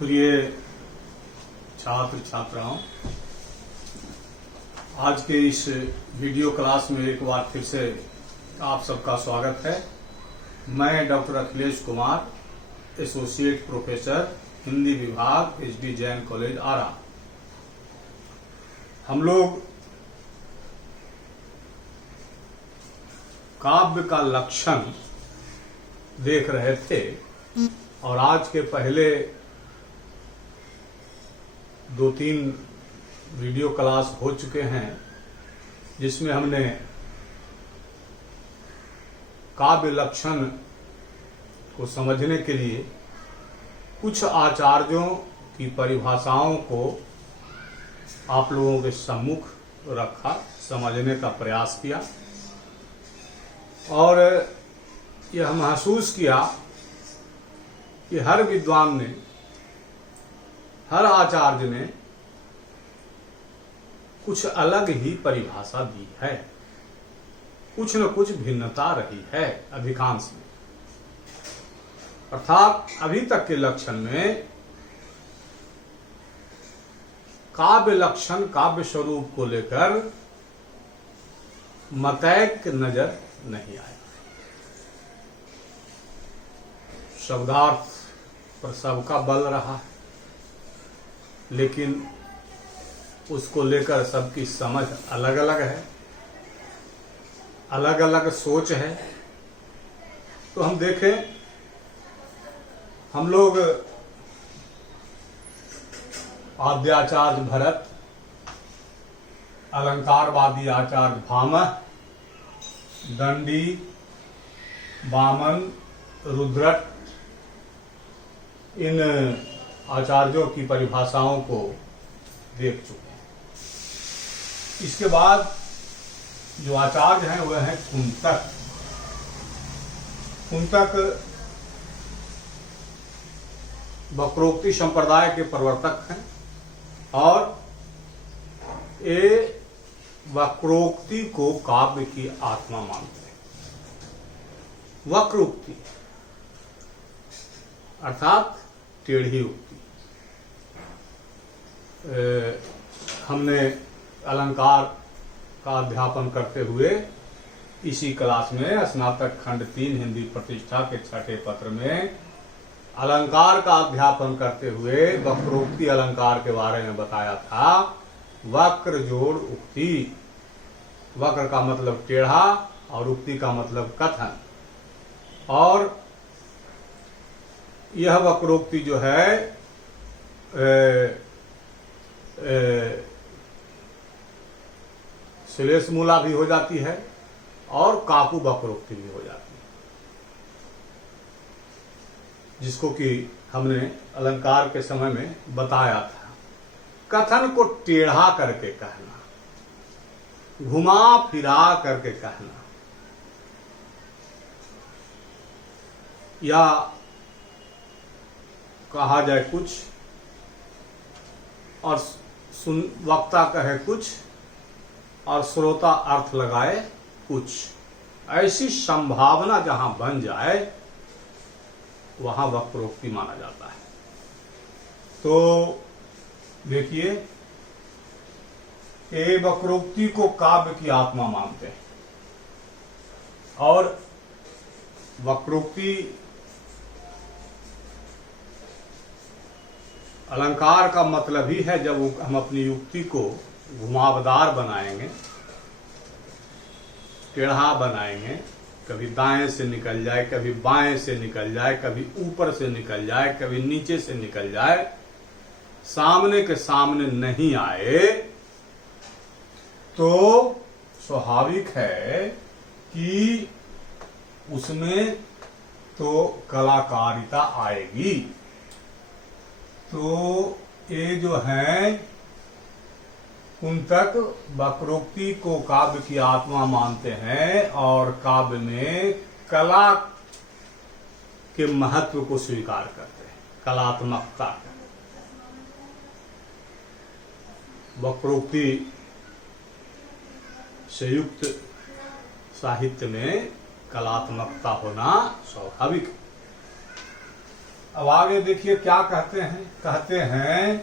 प्रिय छात्र छात्राओं, आज के इस वीडियो क्लास में एक बार फिर से आप सबका स्वागत है। मैं doctor Akhilesh Kumar, associate professor Hindi विभाग, एचडी जैन कॉलेज आरा। हम लोग काव्य का लक्षण देख रहे थे और आज के पहले 2-3 वीडियो क्लास हो चुके हैं जिसमें हमने काव्य लक्षण को समझने के लिए कुछ आचार्यों की परिभाषाओं को आप लोगों के सम्मुख रखा, समझने का प्रयास किया और यह महसूस किया कि हर विद्वान ने, हर आचार्य ने कुछ अलग ही परिभाषा दी है, कुछ न कुछ भिन्नता रही है अधिकांश में। अर्थात अभी तक के लक्षण में काव्य लक्षण, काव्य स्वरूप को लेकर मतैक नजर नहीं आया। शब्दार्थ पर सबका बल रहा, लेकिन उसको लेकर सबकी समझ अलग अलग है, अलग अलग सोच है। तो हम देखें, हम लोग आद्याचार्य भरत, अलंकारवादी आचार्य भामह, दंडी, वामन, रुद्रट, इन आचार्यों की परिभाषाओं को देख चुके हैं। इसके बाद जो आचार्य हैं वह हैं कुंतक। कुंतक वक्रोक्ति संप्रदाय के प्रवर्तक हैं और ये वक्रोक्ति को काव्य की आत्मा मानते हैं। वक्रोक्ति अर्थात टेढ़ी उक्ति। हमने अलंकार का अध्यापन करते हुए इसी क्लास में स्नातक खंड 3 हिंदी प्रतिष्ठा के 6ठे पत्र में अलंकार का अध्यापन करते हुए वक्रोक्ति अलंकार के बारे में बताया था। वक्र जोड़ उक्ति, वक्र का मतलब टेढ़ा और उक्ति का मतलब कथन। और यह वक्रोक्ति जो है श्लेष मूला भी हो जाती है और काकु वक्रोक्ति भी हो जाती है, जिसको कि हमने अलंकार के समय में बताया था। कथन को टेढ़ा करके कहना, घुमा फिरा करके कहना, या कहा जाए कुछ और वक्ता कहे कुछ और श्रोता अर्थ लगाए कुछ, ऐसी संभावना जहां बन जाए वहां वक्रोक्ति माना जाता है। तो देखिए, ये वक्रोक्ति को काव्य की आत्मा मानते हैं और वक्रोक्ति अलंकार का मतलब ही है जब हम अपनी युक्ति को घुमावदार बनाएंगे, टेढ़ा बनाएंगे, कभी दाएं से निकल जाए, कभी बाएं से निकल जाए, कभी ऊपर से निकल जाए, कभी नीचे से निकल जाए, सामने के सामने नहीं आए, तो स्वाभाविक है कि उसमें तो कलाकारिता आएगी। तो ये जो है कुंतक वक्रोक्ति को काव्य की आत्मा मानते हैं और काव्य में कला के महत्व को स्वीकार करते हैं, कलात्मकता। वक्रोक्ति से युक्त साहित्य में कलात्मकता होना स्वाभाविक है। अब आगे देखिए क्या कहते हैं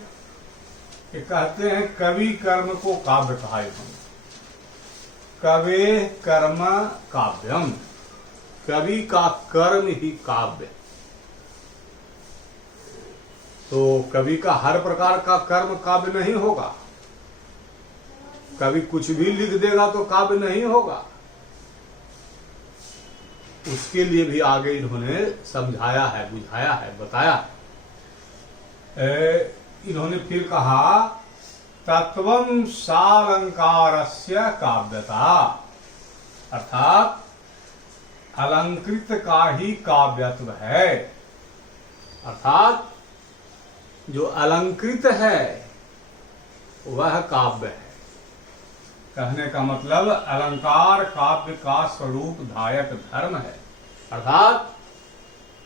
कि कवि कर्म को काव्य कहा है। कवे कर्म काव्यम, कवि का कर्म ही काव्य। तो कवि का हर प्रकार का कर्म काव्य नहीं होगा। कवि कुछ भी लिख देगा तो काव्य नहीं होगा। उसके लिए भी आगे इन्होंने समझाया है, बुझाया है, बताया। इन्होंने फिर कहा तत्वं सालंकारस्य काव्यता, अर्थात अलंकृत का ही काव्यत्व है। अर्थात जो अलंकृत है वह काव्य है। कहने का मतलब अलंकार काव्य का स्वरूप धायक धर्म है। अर्थात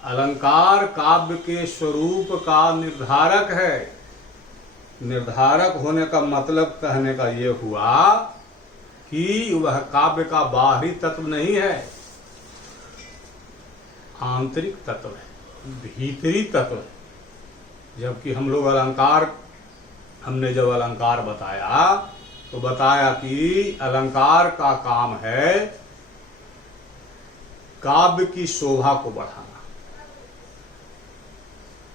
अलंकार काव्य के स्वरूप का निर्धारक है। निर्धारक होने का मतलब कहने का ये हुआ कि वह काव्य का बाहरी तत्व नहीं है, आंतरिक तत्व है, भीतरी तत्व है। जबकि हम लोग हमने जब अलंकार बताया तो बताया कि अलंकार का काम है काव्य की शोभा को बढ़ाना,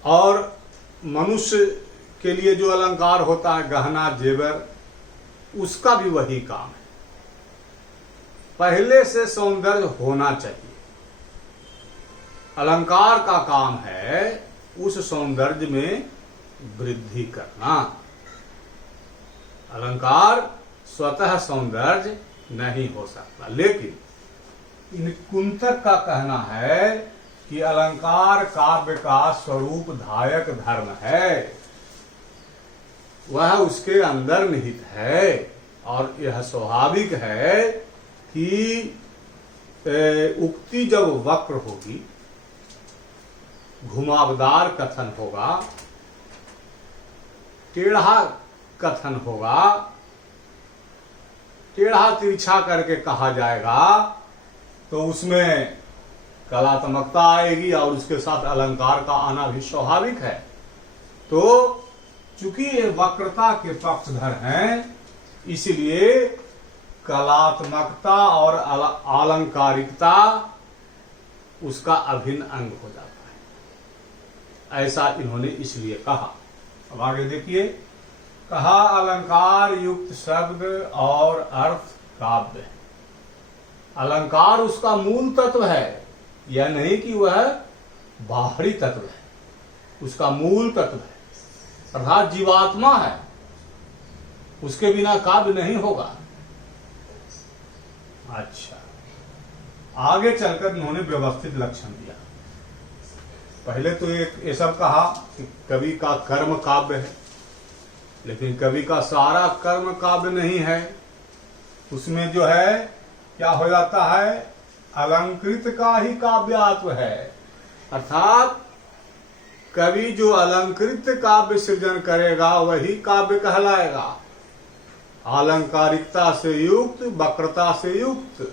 और मनुष्य के लिए जो अलंकार होता है गहना जेवर, उसका भी वही काम है। पहले से सौंदर्य होना चाहिए। अलंकार का काम है उस सौंदर्य में वृद्धि करना। अलंकार स्वतः सौंदर्य नहीं हो सकता, लेकिन इन कुंतक का कहना है कि अलंकार काव्य का स्वरूप धायक धर्म है, वह उसके अंदर निहित है। और यह स्वाभाविक है कि उक्ति जब वक्र होगी, घुमावदार कथन होगा, टेढ़ा कथन होगा, टेढ़ा तिरछा करके कहा जाएगा, तो उसमें कलात्मकता आएगी और उसके साथ अलंकार का आना भी स्वाभाविक है। तो चूंकि ये वक्रता के पक्षधर हैं, इसलिए कलात्मकता और आलंकारिकता उसका अभिन्न अंग हो जाता है। ऐसा इन्होंने इसलिए कहा। अब आगे देखिए, कहा अलंकार युक्त शब्द और अर्थ काव्य है। अलंकार उसका मूल तत्व है, यह नहीं कि वह बाहरी तत्व है, उसका मूल तत्व है, अर्थात जीवात्मा है। उसके बिना काव्य नहीं होगा। अच्छा, आगे चलकर उन्होंने व्यवस्थित लक्षण दिया। पहले तो ये सब कहा कि कवि का कर्म काव्य है, लेकिन कवि का सारा कर्म काव्य नहीं है। उसमें जो है क्या हो जाता है, अलंकृत का ही काव्यात्व है। अर्थात कवि जो अलंकृत काव्य सृजन करेगा वही काव्य कहलाएगा। अलंकारिकता से युक्त, वक्रता से युक्त,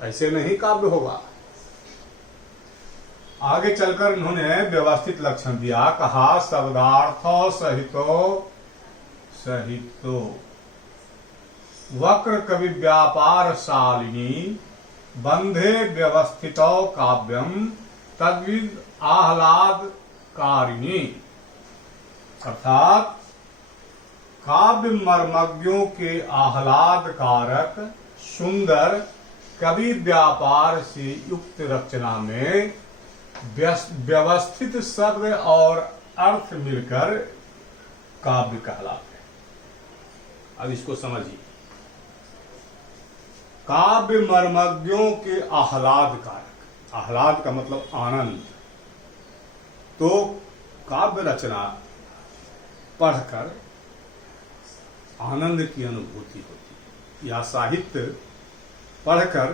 ऐसे नहीं काव्य होगा। आगे चलकर उन्होंने व्यवस्थित लक्षण दिया। कहा शब्दार्थो सहितो वक्र कवि व्यापार शालिनी बंधे व्यवस्थितो काव्यम तद्विद आह्लादकारिणी। अर्थात काव्य मर्मज्ञों के आह्लादकारक सुंदर कवि व्यापार से युक्त रचना में व्यवस्थित शब्द और अर्थ मिलकर काव्य कहलाते हैं। अब इसको समझिए। काव्य मर्मज्ञों के आह्लादकारक, आह्लाद का मतलब आनंद। तो काव्य रचना पढ़कर आनंद की अनुभूति होती है, या साहित्य पढ़कर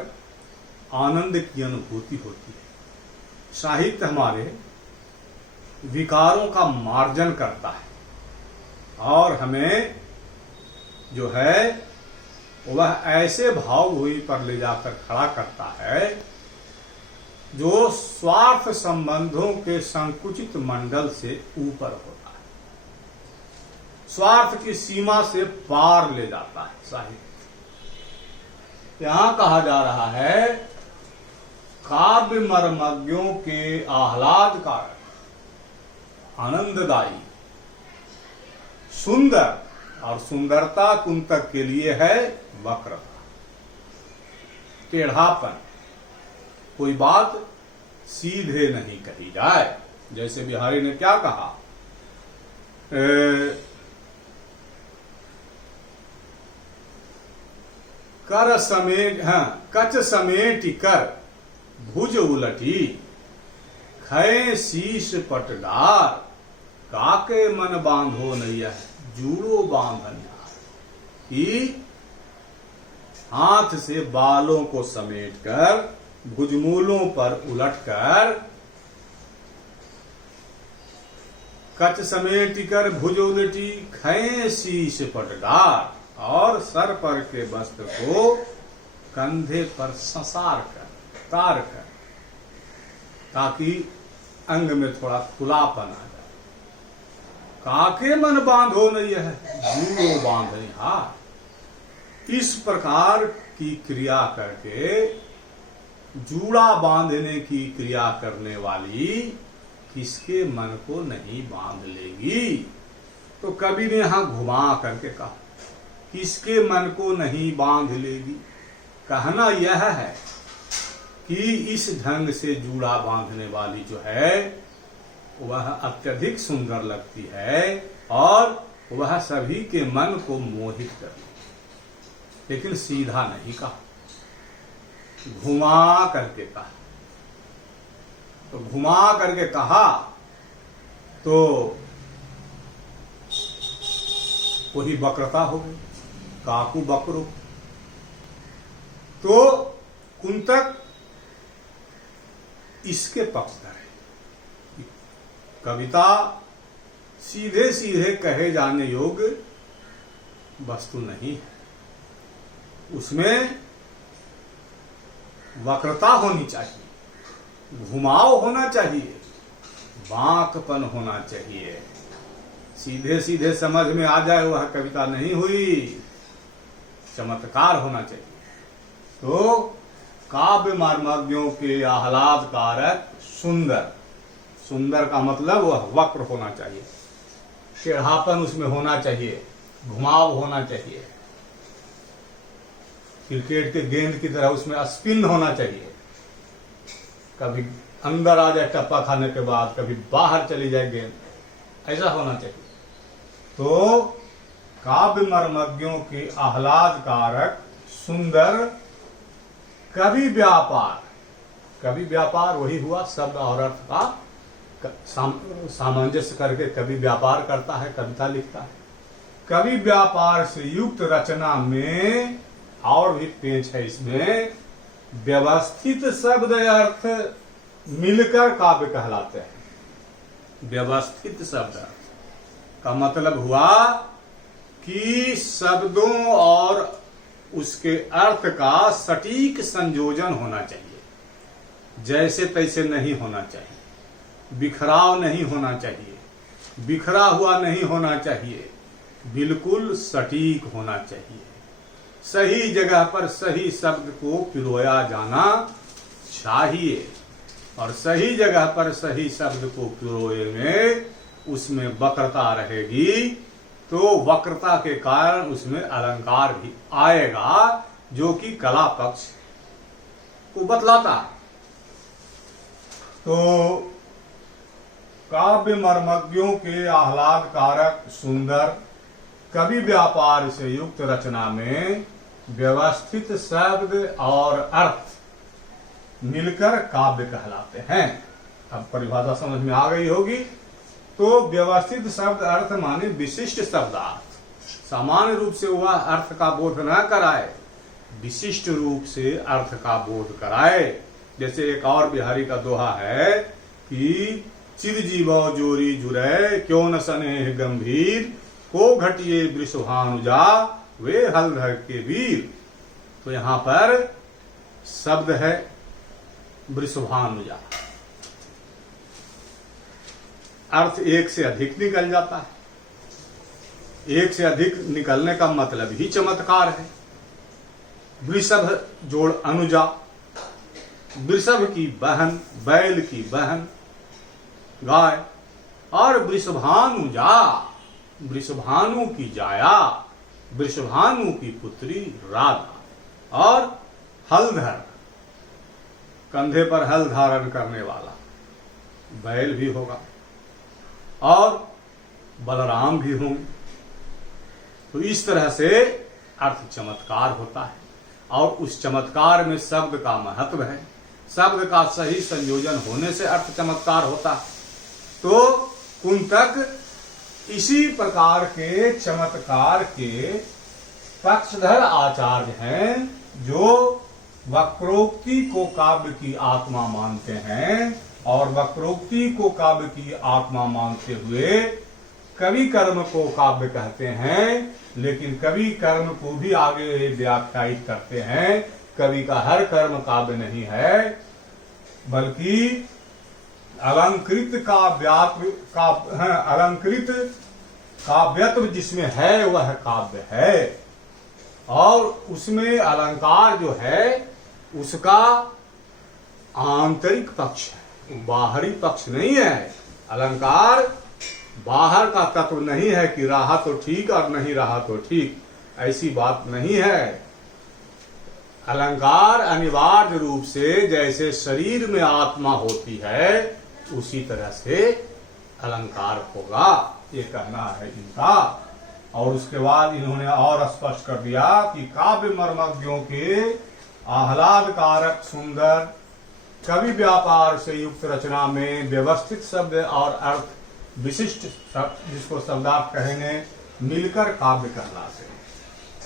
आनंद की अनुभूति होती है। साहित्य हमारे विकारों का मार्जन करता है और हमें जो है वह ऐसे भाव भूमि पर ले जाकर खड़ा करता है जो स्वार्थ संबंधों के संकुचित मंडल से ऊपर होता है, स्वार्थ की सीमा से पार ले जाता है साहित्य। यहां कहा जा रहा है काव्य मर्मज्ञों के आह्लादकारक, आनंददायी, सुंदर, और सुंदरता कुंतक के लिए है वक्रता, टेढ़ापन। कोई बात सीधे नहीं कही जाए। जैसे बिहारी ने क्या कहा, कर समेट, कच समेट कर भुज उलटी, खय शीश पटदार, काके मन बांधो नैया जूड़ो बांधन। कि हाथ से बालों को समेटकर भुजमूलों पर उलटकर, कच समेटकर भुज उलटी, खय शीश पटदार, और सर पर के वस्त्र को कंधे पर संसार कर, तार कर, ताकि अंग में थोड़ा खुलापन आ जाए। काके मन बांधो नहीं है जूड़ो बांधे हाथ। इस प्रकार की क्रिया करके जूड़ा बांधने की क्रिया करने वाली किसके मन को नहीं बांध लेगी। तो कवि ने यहां घुमा करके कहा किसके मन को नहीं बांध लेगी। कहना यह है कि इस ढंग से जूड़ा बांधने वाली जो है वह अत्यधिक सुंदर लगती है और वह सभी के मन को मोहित करती है। लेकिन सीधा नहीं कहा, घुमा करके कहा। तो घुमा करके कहा तो वही वक्रता हो गई, काकू बकरो। तो कुंतक इसके पक्षधर है। कविता सीधे सीधे कहे जाने योग्य वस्तु नहीं है, उसमें वक्रता होनी चाहिए, घुमाव होना चाहिए, बांकपन होना चाहिए। सीधे सीधे समझ में आ जाए वह कविता नहीं हुई, चमत्कार होना चाहिए। तो काव्य मर्मज्ञों के आह्लादकारक सुंदर, सुंदर का मतलब वह वक्र होना चाहिए, टेढ़ापन उसमें होना चाहिए, घुमाव होना चाहिए, क्रिकेट के गेंद की तरह उसमें स्पिन होना चाहिए, कभी अंदर आ जाए टप्पा खाने के बाद, कभी बाहर चली जाए गेंद, ऐसा होना चाहिए। तो काव्य मर्मज्ञों के आह्लादकारक सुंदर कवि व्यापार, कवि व्यापार वही हुआ शब्द और अर्थ का सामंजस्य करके कवि व्यापार करता है, कविता लिखता है। कवि व्यापार से युक्त रचना में और भी पेच है, इसमें व्यवस्थित शब्द अर्थ मिलकर काव्य कहलाते हैं। व्यवस्थित शब्द अर्थ का मतलब हुआ कि शब्दों और उसके अर्थ का सटीक संयोजन होना चाहिए, जैसे तैसे नहीं होना चाहिए, बिखराव नहीं होना चाहिए, बिखरा हुआ नहीं होना चाहिए, बिल्कुल सटीक होना चाहिए। सही जगह पर सही शब्द को पिरोया जाना चाहिए, और सही जगह पर सही शब्द को पिरोएंगे उसमें वक्रता रहेगी, तो वक्रता के कारण उसमें अलंकार भी आएगा, जो कि कला पक्ष को बतलाता है। तो काव्य मर्मज्ञों के आह्लादकारक सुंदर कवि व्यापार से युक्त रचना में व्यवस्थित शब्द और अर्थ मिलकर काव्य कहलाते हैं। अब परिभाषा समझ में आ गई होगी। तो व्यवस्थित शब्द अर्थ माने विशिष्ट शब्दार्थ, सामान्य रूप से वह अर्थ का बोध न कराए, विशिष्ट रूप से अर्थ का बोध कराए। जैसे एक और बिहारी का दोहा है कि चिर जीवो जोरी जुरे क्यों न स्नेह गंभीर, को घटिए वृषभानुजा वे हलधर के वीर। तो यहाँ पर शब्द है, वृषभानुजा। अर्थ एक से अधिक निकल जाता है। एक से अधिक निकलने का मतलब ही चमत्कार है। वृषभ जोड़ अनुजा, वृषभ की बहन, बैल की बहन गाय, और वृषभानुजा, वृषभानु की जाया, वृषभानु की पुत्री राधा, और हलधर, कंधे पर हल धारण करने वाला बैल भी होगा, और बलराम भी होंगे। तो इस तरह से अर्थ चमत्कार होता है, और उस चमत्कार में शब्द का महत्व है। शब्द का सही संयोजन होने से अर्थ चमत्कार होता है। तो कुंतक इसी प्रकार के चमत्कार के पक्षधर आचार्य हैं, जो वक्रोक्ति को काव्य की आत्मा मानते हैं, और वक्रोक्ति को काव्य की आत्मा मानते हुए कवि कर्म को काव्य कहते हैं, लेकिन कवि कर्म को भी आगे व्याख्यायित करते हैं। कवि का हर कर्म काव्य नहीं है, बल्कि अलंकृत अलंकृत काव्यत्व जिसमें है वह काव्य है, और उसमें अलंकार जो है उसका आंतरिक पक्ष है, बाहरी पक्ष नहीं है। अलंकार बाहर का तत्व नहीं है कि रहा तो ठीक और नहीं रहा तो ठीक, ऐसी बात नहीं है। अलंकार अनिवार्य रूप से जैसे शरीर में आत्मा होती है, उसी तरह से अलंकार होगा, ये कहना है इनका। और उसके बाद इन्होंने और स्पष्ट कर दिया कि काव्य मर्मज्ञों के आह्लादकारक सुंदर कवि व्यापार से युक्त रचना में व्यवस्थित शब्द और अर्थ विशिष्ट शब्द, जिसको शब्दार्थ कहेंगे, मिलकर काव्य कहलाते हैं।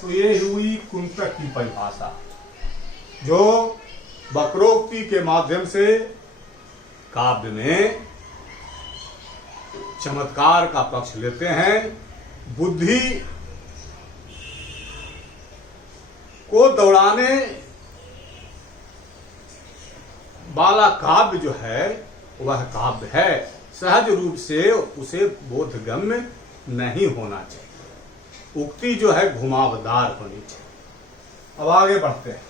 तो ये हुई कुंतक की परिभाषा, जो वक्रोक्ति के माध्यम से काव्य में चमत्कार का पक्ष लेते हैं। बुद्धि को दौड़ाने वाला काव्य जो है वह काव्य है, सहज रूप से उसे बोधगम्य नहीं होना चाहिए। उक्ति जो है घुमावदार होनी चाहिए। अब आगे बढ़ते हैं।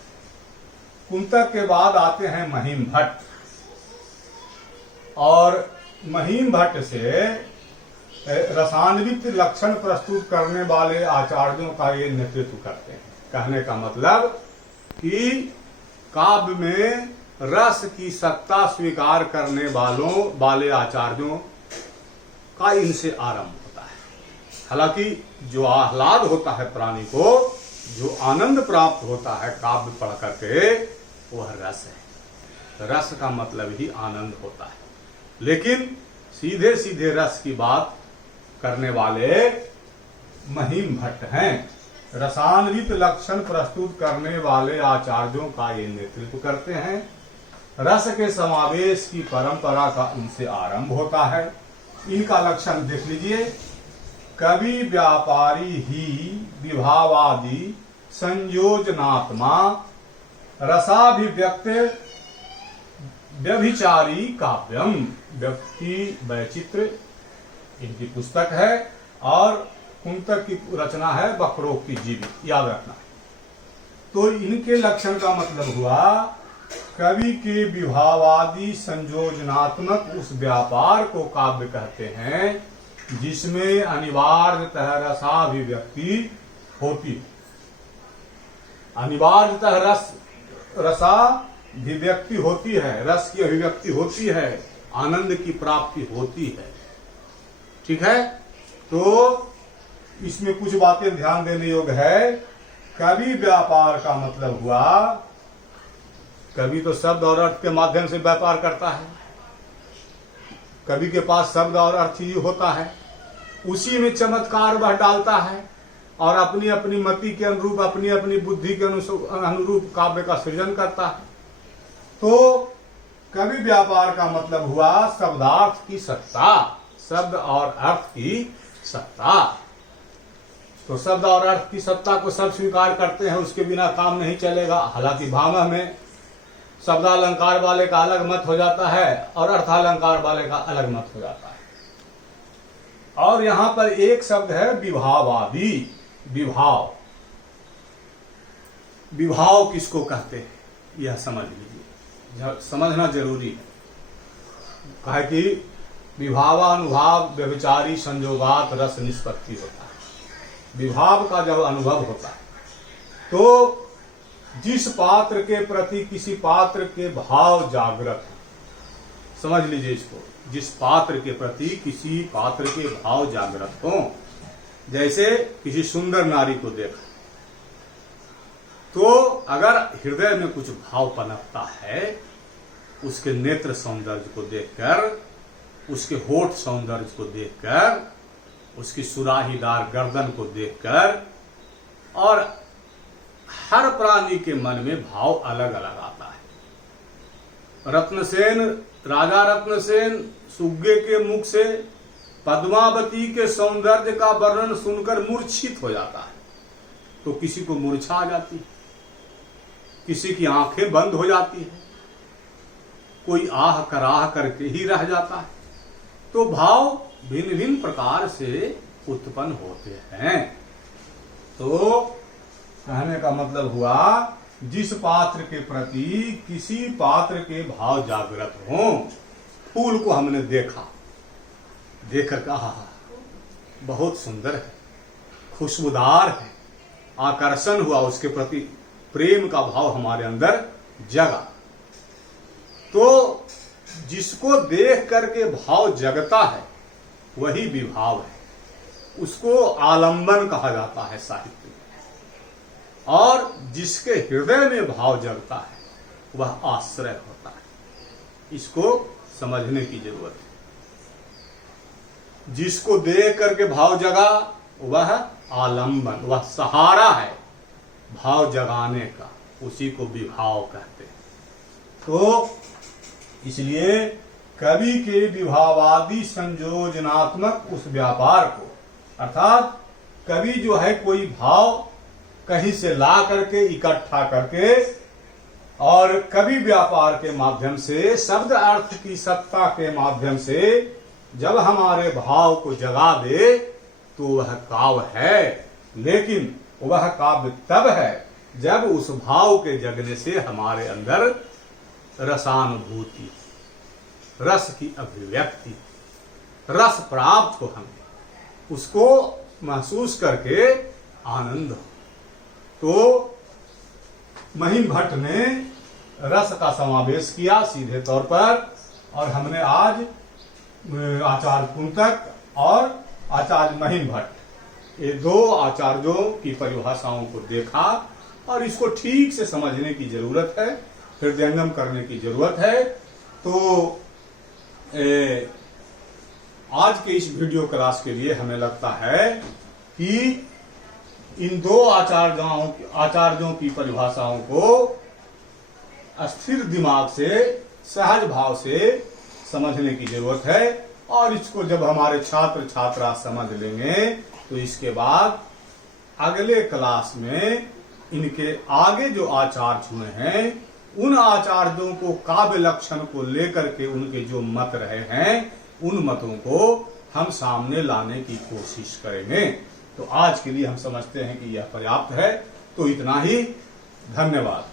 कुंतक के बाद आते हैं महीम भट्ट, और महीम भट्ट से रसान्वित लक्षण प्रस्तुत करने वाले आचार्यों का ये नेतृत्व करते हैं। कहने का मतलब कि काव्य में रस की सत्ता स्वीकार करने वाले आचार्यों का इनसे आरंभ होता है। हालांकि जो आह्लाद होता है प्राणी को, जो आनंद प्राप्त होता है काव्य पढ़ करके, वह रस है। रस का मतलब ही आनंद होता है। लेकिन सीधे सीधे रस की बात करने वाले महीम भट्ट हैं। रसान्वित लक्षण प्रस्तुत करने वाले आचार्यों का ये नेतृत्व करते हैं। रस के समावेश की परंपरा का इनसे आरंभ होता है। इनका लक्षण देख लीजिए। कवि व्यापारी ही विभावादि संयोजनात्मा रसाभिव्यक्त व्यभिचारी काव्यम। व्यक्ति वैचित्र इनकी पुस्तक है, और कुंतक की रचना है वक्रोक्ति जीवी, याद रखना। तो इनके लक्षण का मतलब हुआ कवि के विभावादि संयोजनात्मक उस व्यापार को काव्य कहते हैं जिसमें अनिवार्यतः रसाभिव्यक्ति होती है। अनिवार्यतः रसाभिव्यक्ति होती है, रस की अभिव्यक्ति होती है, आनंद की प्राप्ति होती है। ठीक है, तो इसमें कुछ बातें ध्यान देने योग्य है। कवि व्यापार का मतलब हुआ, कवि तो शब्द और अर्थ के माध्यम से व्यापार करता है। कवि के पास शब्द और अर्थ ही होता है, उसी में चमत्कार वह डालता है, और अपनी अपनी मति के अनुरूप, अपनी अपनी बुद्धि के अनुरूप काव्य का सृजन करता है। तो कवि व्यापार का मतलब हुआ शब्दार्थ की सत्ता, शब्द और अर्थ की सत्ता। तो शब्द और अर्थ की सत्ता को सब स्वीकार करते हैं, उसके बिना काम नहीं चलेगा। हालांकि भामह में शब्दालंकार वाले का अलग मत हो जाता है और अर्थालंकार वाले का अलग मत हो जाता है। और यहां पर एक शब्द है विभावादि। विभाव, विभाव किसको कहते हैं यह समझ लीजिए, समझना जरूरी है। कहे कि विभावानुभाव व्यभिचारी संजोगात रस निष्पत्ति होता है। विभाव का जब अनुभव होता है तो जिस पात्र के प्रति किसी पात्र के भाव जागृत है, समझ लीजिए इसको, जिस पात्र के प्रति किसी पात्र के भाव जागृत हो, जैसे किसी सुंदर नारी को देखा तो अगर हृदय में कुछ भाव पनपता है, उसके नेत्र सौंदर्य को देखकर, उसके होठ सौंदर्य को देखकर, उसकी सुराहीदार गर्दन को देखकर, और हर प्राणी के मन में भाव अलग अलग आता है। रत्नसेन, राजा रत्नसेन सुग्गे के मुख से पद्मावती के सौंदर्य का वर्णन सुनकर मूर्छित हो जाता है, तो किसी को मूर्छा आ जाती है, किसी की आंखें बंद हो जाती है, कोई आह कराह करके ही रह जाता है। तो भाव भिन्न भिन्न प्रकार से उत्पन्न होते हैं। तो कहने का मतलब हुआ, जिस पात्र के प्रति किसी पात्र के भाव जागृत हो। फूल को हमने देखा, देखकर कहा बहुत सुंदर है, खुशबूदार है, आकर्षण हुआ, उसके प्रति प्रेम का भाव हमारे अंदर जगा। तो जिसको देख करके भाव जगता है वही विभाव है, उसको आलंबन कहा जाता है साहित्य में। और जिसके हृदय में भाव जगता है वह आश्रय होता है। इसको समझने की जरूरत है। जिसको देख करके भाव जगा वह आलंबन, वह सहारा है भाव जगाने का, उसी को विभाव कहते हैं। तो इसलिए कवि के विभावादि संयोजनात्मक उस व्यापार को, अर्थात कवि जो है कोई भाव कहीं से ला करके इकट्ठा करके और कवि व्यापार के माध्यम से, शब्द अर्थ की सत्ता के माध्यम से जब हमारे भाव को जगा दे तो वह काव्य है। लेकिन वह काव्य तब है जब उस भाव के जगने से हमारे अंदर रसानुभूति, रस की अभिव्यक्ति, रस प्राप्त हो, हमें उसको महसूस करके आनंद हो। तो महिम भट्ट ने रस का समावेश किया सीधे तौर पर, और हमने आज आचार्य कुंतक और आचार्य महिम भट्ट, ये दो आचार्यों की परिभाषाओं को देखा और इसको ठीक से समझने की जरूरत है, हृदयंगम करने की जरूरत है। तो आज के इस वीडियो क्लास के लिए हमें लगता है कि इन दो आचार्यों की परिभाषाओं को स्थिर दिमाग से, सहज भाव से समझने की जरूरत है। और इसको जब हमारे छात्र छात्रा समझ लेंगे तो इसके बाद अगले क्लास में इनके आगे जो आचार्य हुए हैं उन आचार्यों को, काव्य लक्षण को लेकर के उनके जो मत रहे हैं, उन मतों को हम सामने लाने की कोशिश करेंगे। तो आज के लिए हम समझते हैं कि यह पर्याप्त है। तो इतना ही, धन्यवाद।